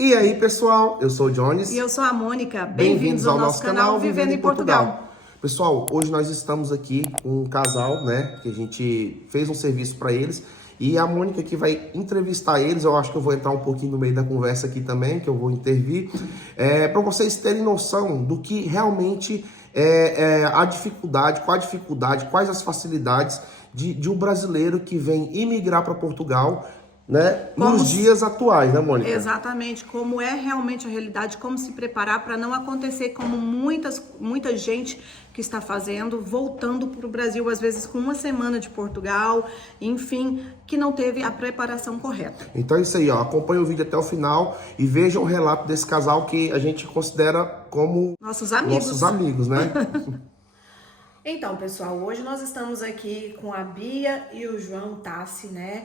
E aí, pessoal, eu sou o Jones. E eu sou a Mônica. Bem-vindos ao nosso canal Vivendo em Portugal. Pessoal, hoje nós estamos aqui com um casal, né, que a gente fez um serviço para eles. E a Mônica aqui vai entrevistar eles. Eu acho que eu vou entrar um pouquinho no meio da conversa aqui também, que eu vou intervir, para vocês terem noção do que realmente a dificuldade, quais as facilidades de um brasileiro que vem imigrar para Portugal, né, nos dias atuais, né, Mônica? Exatamente, como é realmente a realidade, como se preparar para não acontecer como muita gente que está fazendo, voltando para o Brasil, às vezes com uma semana de Portugal, enfim, que não teve a preparação correta. Então é isso aí, ó, acompanha o vídeo até o final e veja o relato desse casal que a gente considera como nossos amigos, né? Então, pessoal, hoje nós estamos aqui com a Bia e o João Tassi, né,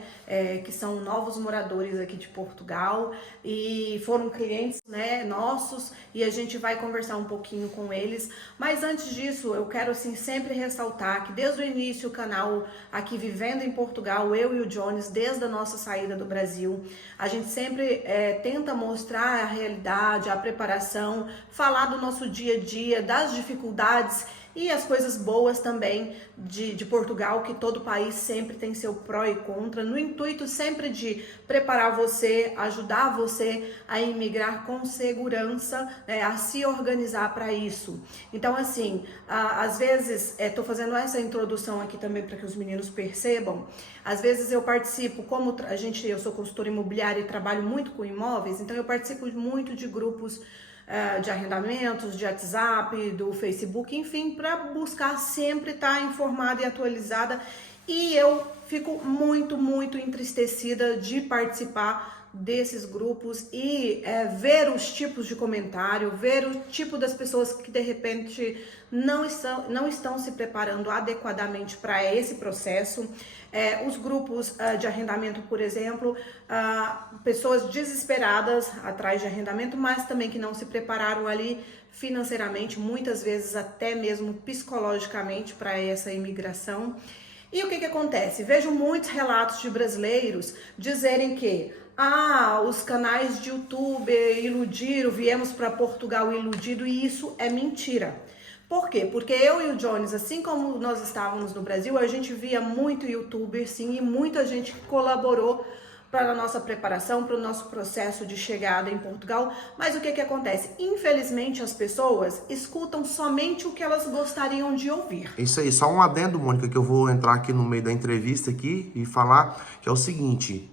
que são novos moradores aqui de Portugal e foram clientes, né, nossos, e a gente vai conversar um pouquinho com eles. Mas antes disso, eu quero, assim, sempre ressaltar que desde o início o canal aqui Vivendo em Portugal, eu e o Jones, desde a nossa saída do Brasil, a gente sempre tenta mostrar a realidade, a preparação, falar do nosso dia a dia, das dificuldades e as coisas boas também de Portugal, que todo país sempre tem seu pró e contra, no intuito sempre de preparar você, ajudar você a imigrar com segurança, né, a se organizar para isso. Então, assim, às vezes, estou fazendo essa introdução aqui também para que os meninos percebam, às vezes eu participo, como eu sou consultora imobiliária e trabalho muito com imóveis, então eu participo muito de grupos de arrendamentos, de WhatsApp, do Facebook, enfim, para buscar sempre estar informada e atualizada. E eu fico muito entristecida de participar desses grupos e ver os tipos de comentário, ver o tipo das pessoas que de repente não estão se preparando adequadamente para esse processo. Os grupos de arrendamento, por exemplo, pessoas desesperadas atrás de arrendamento, mas também que não se prepararam ali financeiramente, muitas vezes até mesmo psicologicamente para essa imigração. E o que acontece? Vejo muitos relatos de brasileiros dizerem que os canais de YouTube iludiram, viemos para Portugal iludido, e isso é mentira. Por quê? Porque eu e o Jones, assim como nós estávamos no Brasil, a gente via muito youtuber, sim, e muita gente colaborou para a nossa preparação, para o nosso processo de chegada em Portugal. Mas o que acontece? Infelizmente, as pessoas escutam somente o que elas gostariam de ouvir. Isso aí, só um adendo, Mônica, que eu vou entrar aqui no meio da entrevista aqui e falar, que é o seguinte,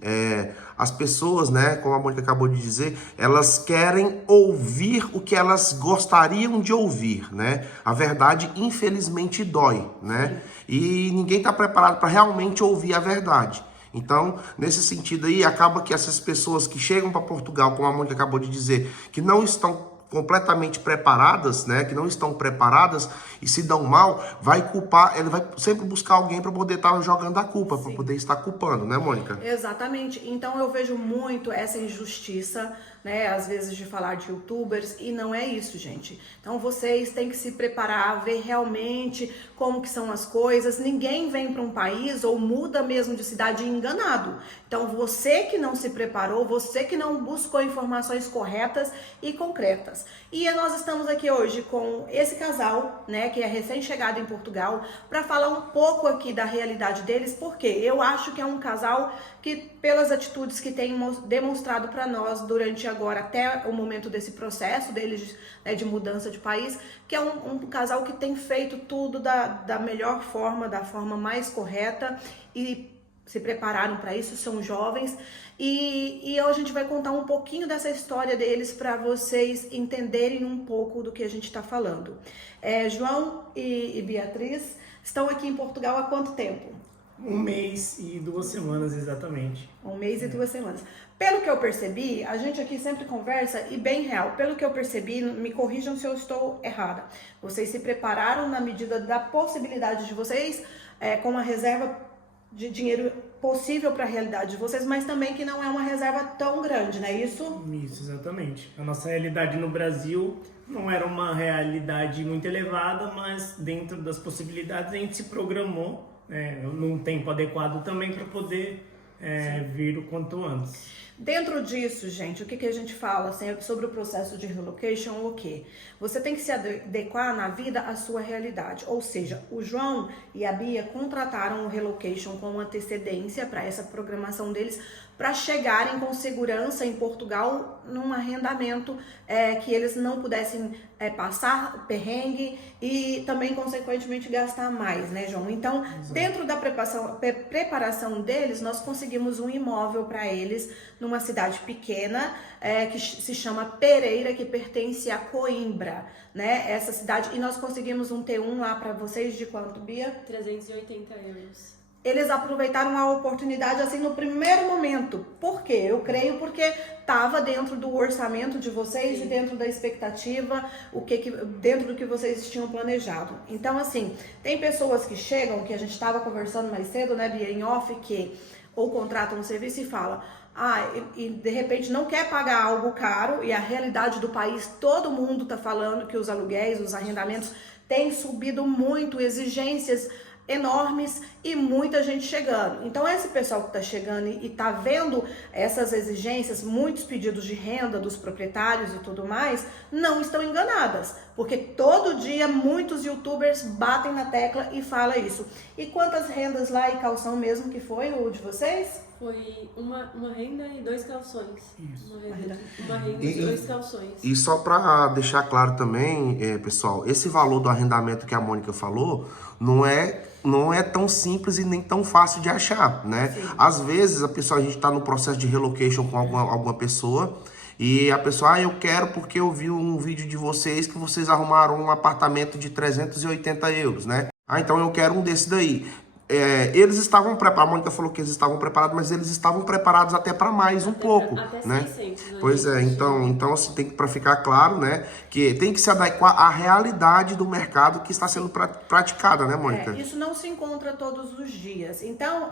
as pessoas, né, como a Mônica acabou de dizer, elas querem ouvir o que elas gostariam de ouvir, né? A verdade, infelizmente, dói, né? E ninguém está preparado para realmente ouvir a verdade. Então, nesse sentido aí, acaba que essas pessoas que chegam para Portugal, como a Mônica acabou de dizer, que não estão completamente preparadas, né, que não estão preparadas e se dão mal, vai culpar, ele vai sempre buscar alguém para poder estar jogando a culpa, para poder estar culpando, né, Mônica? Exatamente. Então eu vejo muito essa injustiça, né, às vezes de falar de youtubers, e não é isso, gente. Então vocês têm que se preparar, ver realmente como que são as coisas. Ninguém vem para um país ou muda mesmo de cidade enganado. Então você que não se preparou, você que não buscou informações corretas e concretas. E nós estamos aqui hoje com esse casal, né, que é recém-chegado em Portugal, para falar um pouco aqui da realidade deles, porque eu acho que é um casal que, pelas atitudes que tem demonstrado para nós durante agora, até o momento desse processo deles, né, de mudança de país, que é um casal que tem feito tudo da melhor forma, da forma mais correta, e se prepararam para isso, são jovens, e hoje a gente vai contar um pouquinho dessa história deles para vocês entenderem um pouco do que a gente está falando. João e Beatriz estão aqui em Portugal há quanto tempo? 1 mês e 2 semanas, exatamente. 1 mês e 2 semanas. Pelo que eu percebi, a gente aqui sempre conversa e bem real. Pelo que eu percebi, me corrijam se eu estou errada. Vocês se prepararam na medida da possibilidade de vocês, com a reserva de dinheiro possível para a realidade de vocês, mas também que não é uma reserva tão grande, não é isso? Isso, exatamente. A nossa realidade no Brasil não era uma realidade muito elevada, mas dentro das possibilidades a gente se programou num tempo adequado também para poder vir o quanto antes. Dentro disso, gente, o que a gente fala assim, sobre o processo de relocation, o quê? Você tem que se adequar na vida à sua realidade. Ou seja, o João e a Bia contrataram o relocation com antecedência para essa programação deles, para chegarem com segurança em Portugal num arrendamento que eles não pudessem passar perrengue e também, consequentemente, gastar mais, né, João? Então, dentro da preparação deles, nós conseguimos um imóvel para eles numa cidade pequena que se chama Pereira, que pertence a Coimbra, né? Essa cidade, e nós conseguimos um T1 lá para vocês de quanto, Bia? 380 euros. Eles aproveitaram a oportunidade assim no primeiro momento. Por quê? Eu creio porque estava dentro do orçamento de vocês. Sim. E dentro da expectativa, dentro do que vocês tinham planejado. Então, assim, tem pessoas que chegam, que a gente estava conversando mais cedo, né, Bia, em off, que ou contratam um serviço e fala, e de repente não quer pagar algo caro, e a realidade do país, todo mundo está falando que os aluguéis, os arrendamentos têm subido muito, exigências enormes e muita gente chegando. Então esse pessoal que está chegando e está vendo essas exigências, muitos pedidos de renda dos proprietários e tudo mais, não estão enganadas, porque todo dia muitos youtubers batem na tecla e falam isso. E quantas rendas lá e calção mesmo que foi o de vocês? Foi uma renda e 2 calções. Uma renda e 2 calções. E só para deixar claro também, pessoal, esse valor do arrendamento que a Mônica falou não é tão simples e nem tão fácil de achar, né? Sim. Às vezes a gente está no processo de relocation com alguma pessoa e a pessoa, eu quero porque eu vi um vídeo de vocês que vocês arrumaram um apartamento de 380 euros, né? Então eu quero um desse daí. Eles estavam preparados, a Mônica falou que eles estavam preparados, mas eles estavam preparados até para mais um pouco, até né? 600, Pois é, então assim, tem que, para ficar claro, né, que tem que se adequar à realidade do mercado que está sendo praticada, né, Mônica? Isso não se encontra todos os dias. Então,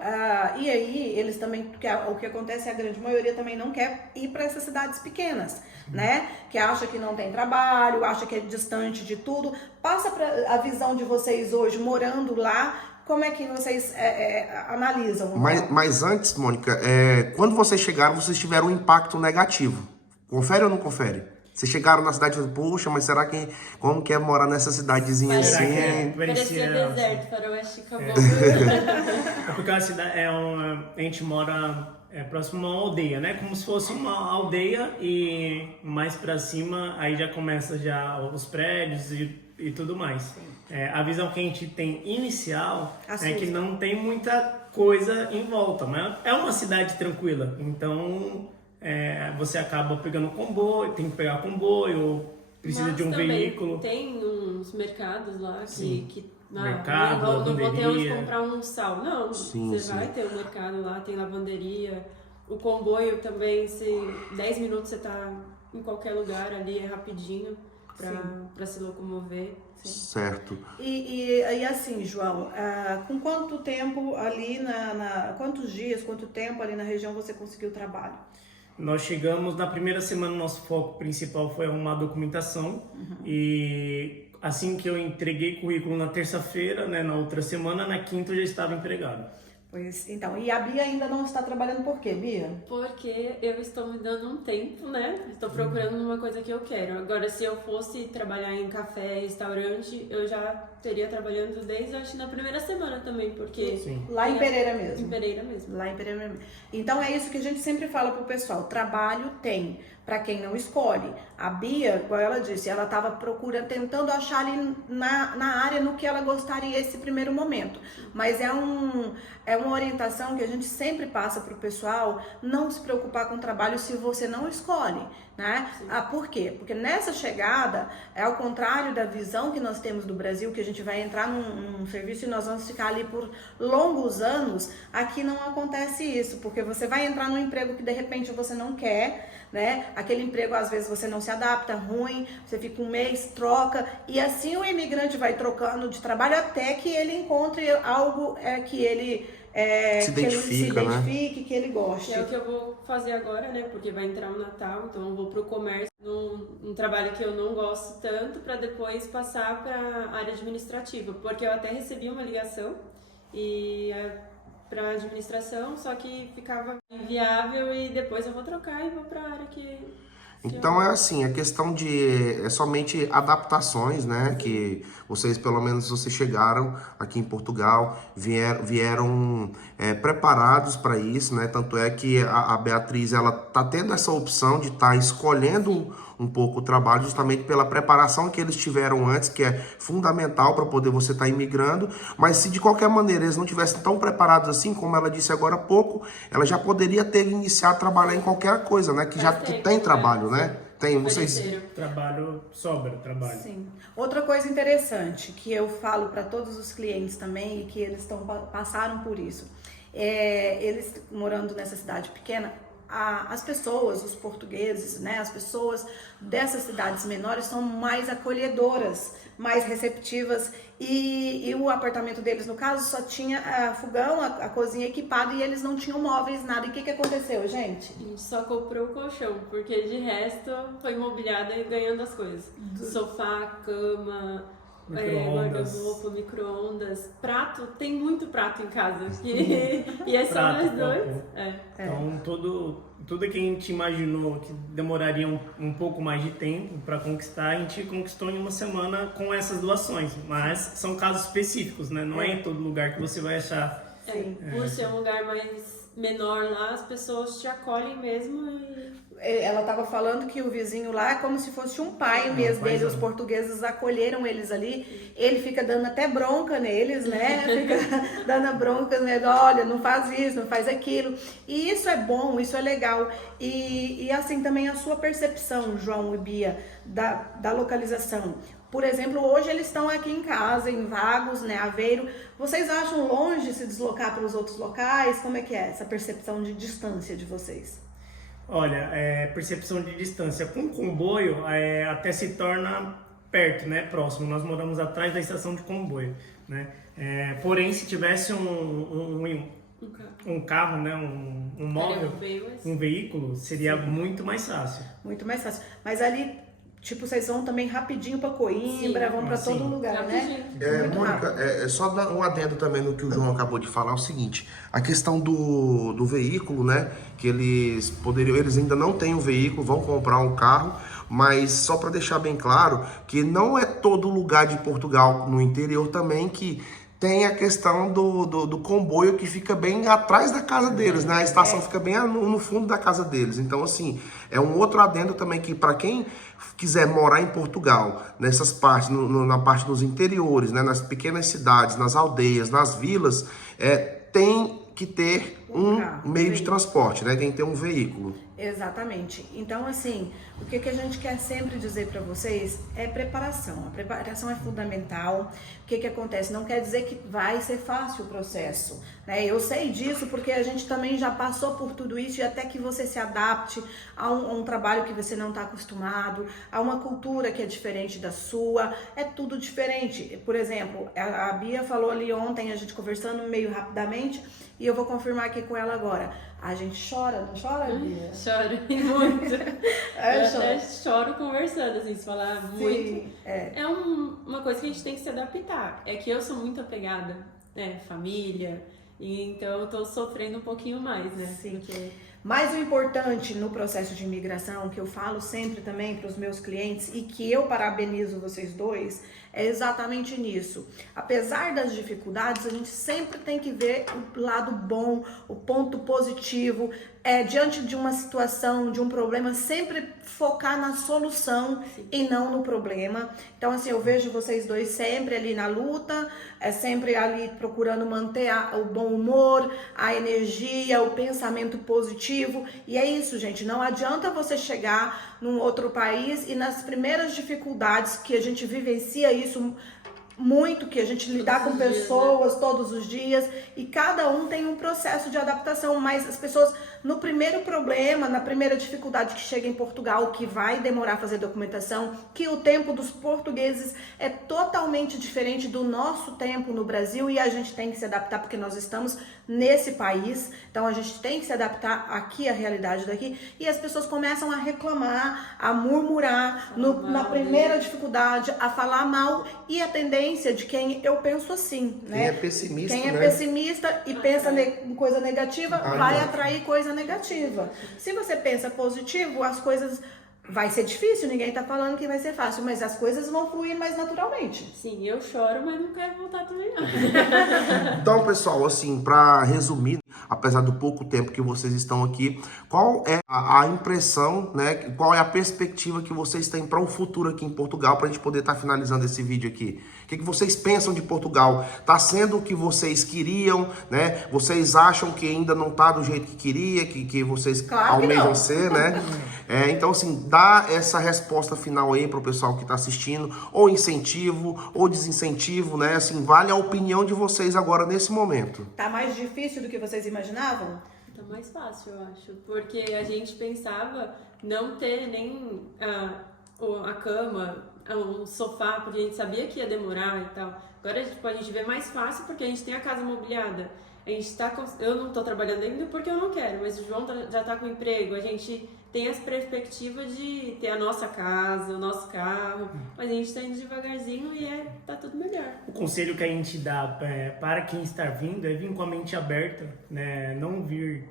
e aí eles também, o que acontece é a grande maioria também não quer ir para essas cidades pequenas, né? Que acha que não tem trabalho, acha que é distante de tudo. Passa para a visão de vocês hoje morando lá. Como é que vocês analisam? Mas antes, Mônica, quando vocês chegaram, vocês tiveram um impacto negativo. Confere ou não confere? Vocês chegaram na cidade e falaram, poxa, mas será que como que é morar nessa cidadezinha assim? Parecia deserto, faroeste acabou. Porque a cidade a gente mora próximo a uma aldeia, né? Como se fosse uma aldeia e mais pra cima aí já começa os prédios e tudo mais. A visão que a gente tem inicial é que não tem muita coisa em volta, mas é uma cidade tranquila. Então você acaba pegando comboio, tem que pegar comboio, ou precisa de um veículo. Tem uns mercados lá que mercado, não vou ter onde comprar um sal. Não, sim, você vai ter um mercado lá, tem lavanderia. O comboio também, 10 minutos você tá em qualquer lugar ali, é rapidinho para se locomover. Sim. Certo. E assim, João, com quanto tempo ali quantos dias, quanto tempo ali na região você conseguiu trabalho? Nós chegamos na primeira semana, nosso foco principal foi arrumar documentação. E assim que eu entreguei currículo na terça-feira, né, na outra semana, na quinta eu já estava empregado. Pois então, e a Bia ainda não está trabalhando por quê, Bia? Porque eu estou me dando um tempo, né? Estou procurando uma coisa que eu quero. Agora, se eu fosse trabalhar em café, restaurante, eu já estaria trabalhando desde, acho, na primeira semana também, porque... Sim. Lá em Pereira mesmo. Em Pereira mesmo. Lá em Pereira mesmo. Então é isso que a gente sempre fala pro pessoal, trabalho tem, para quem não escolhe. A Bia, igual ela disse, ela estava tentando achar ali na área no que ela gostaria esse primeiro momento. Mas é uma orientação que a gente sempre passa pro pessoal, não se preocupar com o trabalho se você não escolhe, né? Por quê? Porque nessa chegada, ao contrário da visão que nós temos do Brasil, que a gente vai entrar num serviço e nós vamos ficar ali por longos anos, aqui não acontece isso, porque você vai entrar num emprego que de repente você não quer, né? Aquele emprego às vezes você não se adapta, ruim, você fica um mês, troca, e assim o imigrante vai trocando de trabalho até que ele encontre algo que ele se identifique, que ele goste. É o que eu vou fazer agora, né? Porque vai entrar o Natal, então eu vou pro comércio, num trabalho que eu não gosto tanto, para depois passar para a área administrativa, porque eu até recebi uma ligação e para administração, só que ficava inviável e depois eu vou trocar e vou para a área que... Então é assim, a questão é somente adaptações, né? Que vocês, pelo menos, vocês chegaram aqui em Portugal, vieram preparados para isso, né? Tanto é que a Beatriz, ela tá tendo essa opção de estar escolhendo um pouco o trabalho justamente pela preparação que eles tiveram antes, que é fundamental para poder você estar imigrando. Mas se de qualquer maneira eles não tivessem tão preparados assim, como ela disse agora há pouco, ela já poderia ter iniciado a trabalhar em qualquer coisa, né? Que tem trabalho, né? Tem, vocês... Trabalho, sobra trabalho. Sim. Outra coisa interessante que eu falo para todos os clientes também e que eles passaram por isso, eles morando nessa cidade pequena, as pessoas, os portugueses, né, as pessoas dessas cidades menores são mais acolhedoras, mais receptivas e o apartamento deles, no caso, só tinha fogão, a cozinha equipada e eles não tinham móveis, nada. E o que aconteceu, gente? A gente só comprou o colchão, porque de resto foi imobiliada e ganhando as coisas. Sofá, cama... guarda-roupa, micro-ondas, prato, tem muito prato em casa e é só nós dois. Então tudo que a gente imaginou que demoraria um pouco mais de tempo para conquistar, a gente conquistou em uma semana com essas doações, mas são casos específicos, né? Não é em todo lugar que você vai achar. Por ser um lugar mais menor lá, as pessoas te acolhem mesmo e... Ela estava falando que o vizinho lá é como se fosse um pai mesmo dele, os portugueses acolheram eles ali, ele fica dando até bronca neles, né, fica dando bronca neles, olha, não faz isso, não faz aquilo, e isso é bom, isso é legal, e assim também a sua percepção, João e Bia, da localização. Por exemplo, hoje eles estão aqui em casa, em Vagos, né, Aveiro. Vocês acham longe se deslocar para os outros locais? Como é que é essa percepção de distância de vocês? Olha, percepção de distância com comboio até se torna perto, né, próximo. Nós moramos atrás da estação de comboio, né? Porém, se tivesse um carro, né, um móvel, um veículo, seria muito mais fácil. Muito mais fácil. Mas ali, tipo, vocês vão também rapidinho para Coimbra, vão para todo lugar, né? Mônica, só dar um adendo também no que o João acabou de falar, é o seguinte, a questão do veículo, né, que eles ainda não têm um veículo, vão comprar um carro, mas só para deixar bem claro que não é todo lugar de Portugal, no interior também, que tem a questão do comboio que fica bem atrás da casa deles, né? A estação fica bem no fundo da casa deles. Então, assim, é um outro adendo também que para quem quiser morar em Portugal, nessas partes, na parte dos interiores, né? Nas pequenas cidades, nas aldeias, nas vilas, tem que ter um meio de transporte, né? Tem que ter um veículo. Exatamente. Então, assim, o que a gente quer sempre dizer para vocês é preparação. A preparação é fundamental. O que acontece? Não quer dizer que vai ser fácil o processo, né? Eu sei disso porque a gente também já passou por tudo isso e até que você se adapte a um trabalho que você não está acostumado, a uma cultura que é diferente da sua, é tudo diferente. Por exemplo, a Bia falou ali ontem, a gente conversando meio rapidamente, e eu vou confirmar aqui com ela agora. A gente chora, não chora, Bia? Choro muito. Eu até choro conversando, assim, se falar muito. É uma coisa que a gente tem que se adaptar. É que eu sou muito apegada, né? Família. E então eu tô sofrendo um pouquinho mais, né? Sim. Mas o importante no processo de imigração, que eu falo sempre também para os meus clientes e que eu parabenizo vocês dois, é exatamente nisso. Apesar das dificuldades, a gente sempre tem que ver o lado bom, o ponto positivo. Diante de uma situação, de um problema, sempre focar na solução e não no problema. Então, assim, eu vejo vocês dois sempre ali na luta, sempre ali procurando manter o bom humor, a energia, o pensamento positivo. E é isso, gente. Não adianta você chegar num outro país e nas primeiras dificuldades que a gente vivencia isso muito, que a gente lidar com pessoas todos os dias, e cada um tem um processo de adaptação, mas as pessoas no primeiro problema, na primeira dificuldade que chega em Portugal, que vai demorar a fazer documentação, que o tempo dos portugueses é totalmente diferente do nosso tempo no Brasil e a gente tem que se adaptar porque nós estamos nesse país, então a gente tem que se adaptar aqui à realidade daqui e as pessoas começam a reclamar, a murmurar na primeira dificuldade, a falar mal e a tendência de quem eu penso assim, né? Quem é pessimista, Quem é né? pessimista e pensa em coisa negativa vai atrair coisa negativa. Se você pensa positivo, as coisas vai ser difícil, ninguém tá falando que vai ser fácil, mas as coisas vão fluir mais naturalmente. Sim, eu choro, mas não quero voltar também não. Então, pessoal, assim, para resumir, apesar do pouco tempo que vocês estão aqui, qual é a impressão, né? Qual é a perspectiva que vocês têm para o futuro aqui em Portugal, para a gente poder estar finalizando esse vídeo aqui? O que vocês pensam de Portugal? Tá sendo o que vocês queriam, né? Vocês acham que ainda não tá do jeito que queria, que vocês almejam ser, né? Então, assim, dá essa resposta final aí pro pessoal que tá assistindo, ou incentivo, ou desincentivo, né? Assim, vale a opinião de vocês agora nesse momento. Tá mais difícil do que vocês imaginavam? Tá mais fácil, eu acho. Porque a gente pensava não ter nem a cama, o sofá, porque a gente sabia que ia demorar e tal. Agora, tipo, a gente vê mais fácil porque a gente tem a casa mobiliada. A gente eu não tô trabalhando ainda porque eu não quero, mas o João já tá com emprego. A gente tem as perspectivas de ter a nossa casa, o nosso carro, mas a gente tá indo devagarzinho e tá tudo melhor. O conselho que a gente dá para quem está vindo é vir com a mente aberta, né? Não vir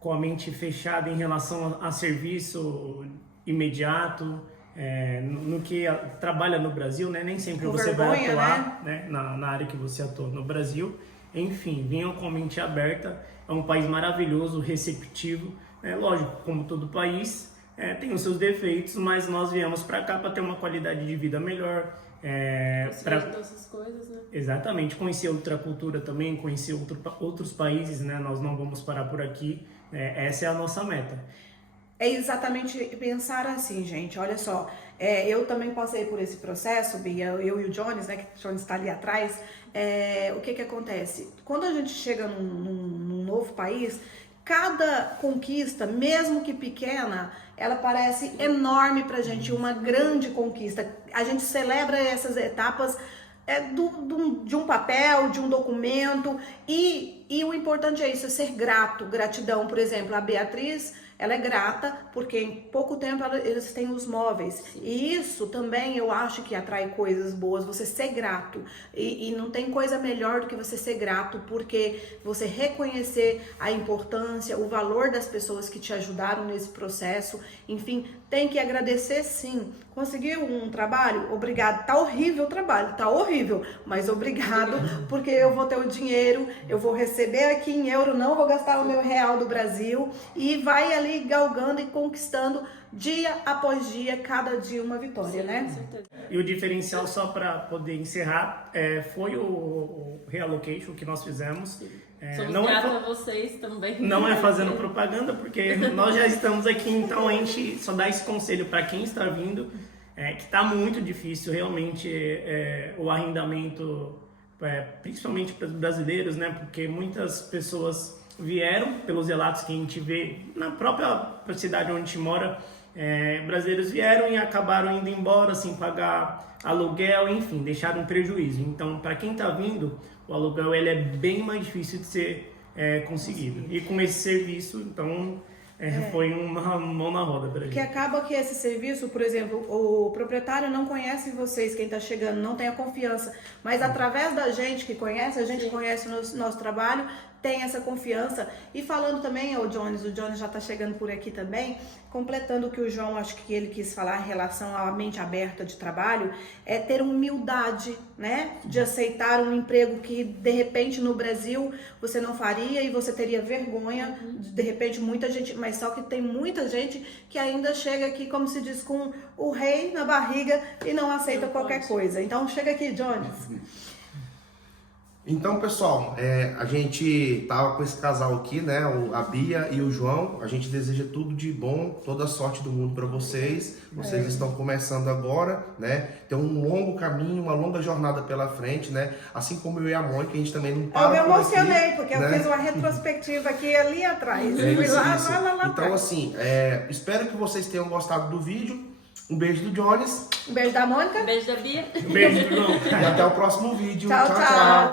com a mente fechada em relação a serviço imediato, no que trabalha no Brasil, né? Nem sempre você vai atuar, né? Na área que você atua no Brasil. Enfim, venham com a mente aberta, é um país maravilhoso, receptivo, lógico, como todo país, tem os seus defeitos, mas nós viemos para cá para ter uma qualidade de vida melhor. Essas coisas, né? Exatamente, conhecer outra cultura também, conhecer outros países, né? Nós não vamos parar por aqui, essa é a nossa meta. É exatamente pensar assim, gente, olha só, eu também passei por esse processo, Bia, eu e o Jones, né, que o Jones está ali atrás, o que acontece? Quando a gente chega num novo país, cada conquista, mesmo que pequena, ela parece enorme pra gente, uma grande conquista. A gente celebra essas etapas de um papel, de um documento, e o importante é isso, é ser grato, gratidão. Por exemplo, a Beatriz, ela é grata porque em pouco tempo eles têm os móveis. Sim. E isso também eu acho que atrai coisas boas, você ser grato. E não tem coisa melhor do que você ser grato, porque você reconhecer a importância, o valor das pessoas que te ajudaram nesse processo. Enfim, tem que agradecer sim. Conseguiu um trabalho? Obrigado. Tá horrível o trabalho, tá horrível, mas obrigado, porque eu vou ter o dinheiro, eu vou receber aqui em euro, não vou gastar o meu real do Brasil, e vai ali galgando e conquistando dia após dia, cada dia uma vitória, sim, né? Com certeza. E o diferencial, só para poder encerrar, foi o reallocation que nós fizemos. Somos gratos a vocês também. Não é fazendo propaganda, porque nós já estamos aqui, então a gente só dá esse conselho para quem está vindo, que está muito difícil realmente o arrendamento, principalmente para os brasileiros, né? Porque muitas pessoas vieram, pelos relatos que a gente vê na própria cidade onde a gente mora, brasileiros vieram e acabaram indo embora sem pagar aluguel, enfim, deixaram um prejuízo. Então, para quem está vindo, o aluguel ele é bem mais difícil de ser conseguido. E com esse serviço, então, foi uma mão na roda pra gente. Que acaba que esse serviço, por exemplo, o proprietário não conhece vocês, quem está chegando, não tem a confiança, mas através da gente que conhece, a gente conhece o nosso trabalho, tem essa confiança. E falando também ao Jones, o Jones já está chegando por aqui também, completando o que o João, acho que ele quis falar em relação à mente aberta de trabalho, é ter humildade, né? De aceitar um emprego que, de repente, no Brasil, você não faria e você teria vergonha, de repente, muita gente, mas só que tem muita gente que ainda chega aqui, como se diz, com o rei na barriga e não aceita qualquer coisa. Então, chega aqui, Jones. Então, pessoal, a gente tava com esse casal aqui, né? A Bia e o João. A gente deseja tudo de bom, toda a sorte do mundo para vocês. Vocês estão começando agora, né? Tem um longo caminho, uma longa jornada pela frente, né? Assim como eu e a Mônica, a gente também não para. Eu me emocionei, aqui, porque né? eu fiz uma retrospectiva aqui ali atrás. É Fui isso, lá isso. atrás. Então, assim, espero que vocês tenham gostado do vídeo. Um beijo do Jones Um beijo da Mônica. Beijo da Bia. Um beijo, João. e até o próximo vídeo. Tchau, tchau.